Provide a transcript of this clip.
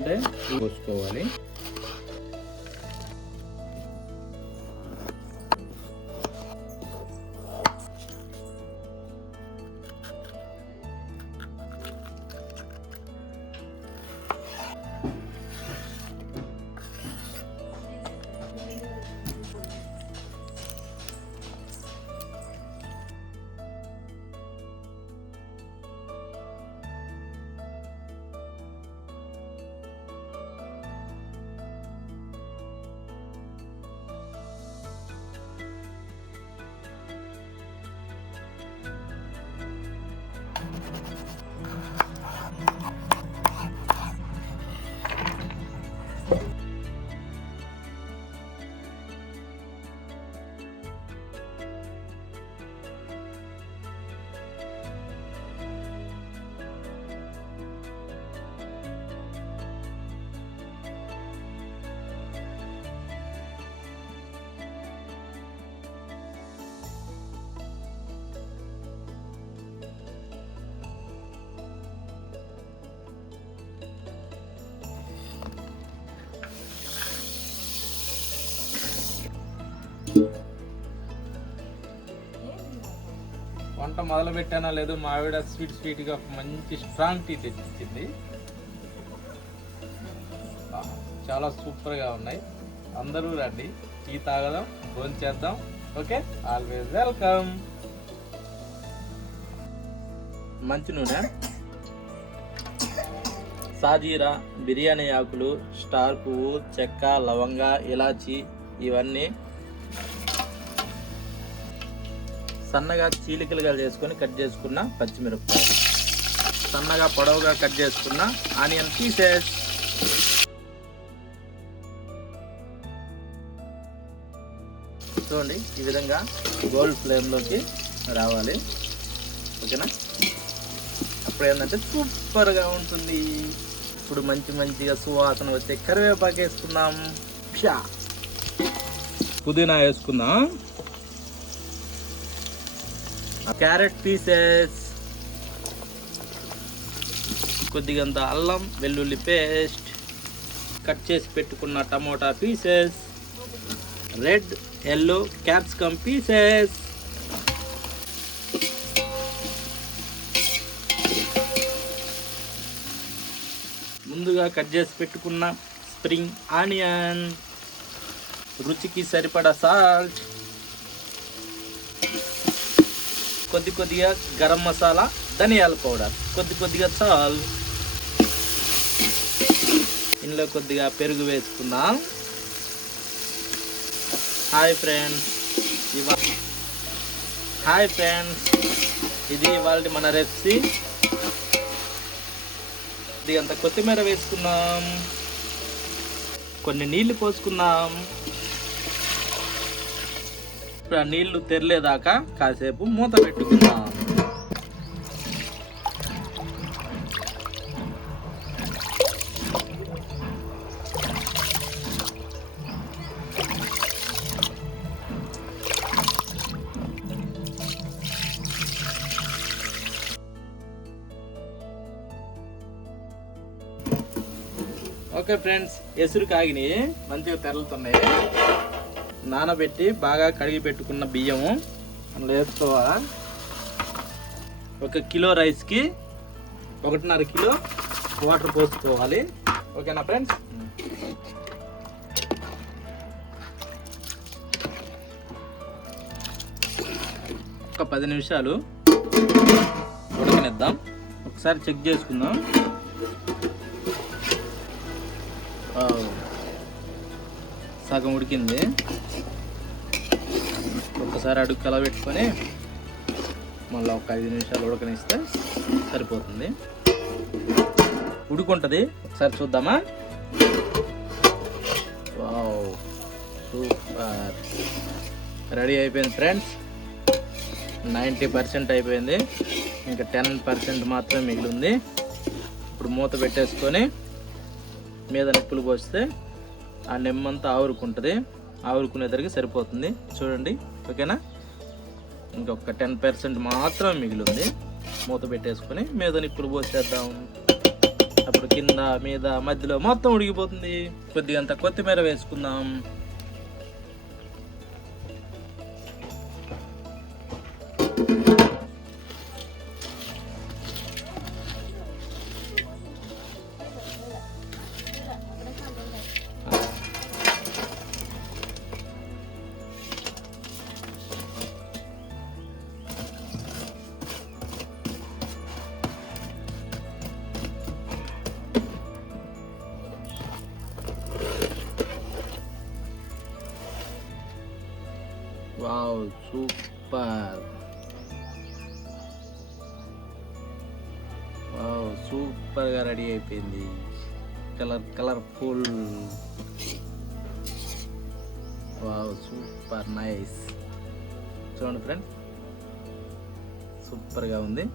అంటే పోసుకోవాలి. వంట మొదలు పెట్టానో లేదో మా ఆవిడ స్వీట్గా మంచి స్ట్రాంగ్ టీ తెచ్చిచ్చింది. చాలా సూపర్గా ఉన్నాయి. అందరూ రండి, టీ తాగదాం, భోజనం చేద్దాం. Okay, always welcome. మంచి నూనె, సాజీరా, బిర్యానీ ఆకులు, స్టార్ పువ్వు, చెక్క, లవంగ, ఇలాచి ఇవన్నీ సన్నగా చీలికలుగా చేసుకొని కట్ చేసుకున్న పచ్చిమిరపకాయలు, సన్నగా పొడవుగా కట్ చేసుకున్న ఆనియన్ పీసెస్, చూడండి ఈ విధంగా గోల్డ్ ఫ్లేమ్లోకి రావాలి. ఓకేనా, అప్పుడు ఏంటంటే సూపర్గా ఉంటుంది. ఇప్పుడు మంచిగా సువాసన వచ్చే కరివేపాకు వేసుకుందాం, పుదీనా వేసుకుందాం, క్యారెట్ పీసెస్, కొద్దిగంత అల్లం వెల్లుల్లి పేస్ట్, కట్ చేసి పెట్టుకున్న tomato pieces, red yellow capsicum pieces, ముందుగా కట్ చేసి పెట్టుకున్న స్ప్రింగ్ ఆనియన్, రుచికి సరిపడా సాల్ట్, కొద్దిగా గరం మసాలా, ధనియాల పౌడర్, కొద్దిగా చాల్, ఇందులో కొద్దిగా పెరుగు వేసుకుందాం. హాయ్ ఫ్రెండ్స్, ఇది ఇవాళ మన రెసిపీ. ఇది అంత కొత్తిమీర వేసుకుందాం, కొన్ని నీళ్లు పోసుకుందాం. ఇప్పుడు ఆ నీళ్లు తెరలేదాకా కాసేపు మూత పెట్టుకుందాం. ఓకే ఫ్రెండ్స్, ఎసురు కాగినాయి, మంచిగా తెరలుతున్నాయి. నానబెట్టి బాగా కడిగి పెట్టుకున్న బియ్యము అందులో వేసుకోవాలి. 1 కిలో రైస్కి 1.5 కిలో వాటర్ పోసుకోవాలి. ఓకేనా ఫ్రెండ్స్, ఒక 10 నిమిషాలు ఉడకనిద్దాం. ఒకసారి చెక్ చేసుకుందాం. సగం ఉడికింది. ఒకసారి అడుగు కలబెట్టుకొని మళ్ళీ ఒక 5 నిమిషాలు ఉడకనిస్తే సరిపోతుంది. ఉడుకుంటుంది, ఒకసారి చూద్దామా. వావ్, సూపర్, రెడీ అయిపోయింది ఫ్రెండ్స్. 90% అయిపోయింది, ఇంకా 10% మాత్రమే మిగిలింది. ఇప్పుడు మూత పెట్టేసుకొని మీద నిప్పులు పోస్తే ఆ నెమ్మంతా ఆవురుకుంటుంది. ఆవురుకునేసరికి సరిపోతుంది. చూడండి, ఓకేనా. ఇంకొక 10% మాత్రం మిగిలింది. మూత పెట్టేసుకొని మీద నిప్పులు పోసేద్దాం. అప్పుడు కింద మీద మధ్యలో మొత్తం ఉడికిపోతుంది. కొద్దిగా అంత కొత్తిమీర వేసుకుందాం. Wow, super. వావ్, సూపర్గా రెడీ అయిపోయింది. కలర్ఫుల్. Wow, super nice. చూడండి ఫ్రెండ్స్, సూపర్గా ఉంది.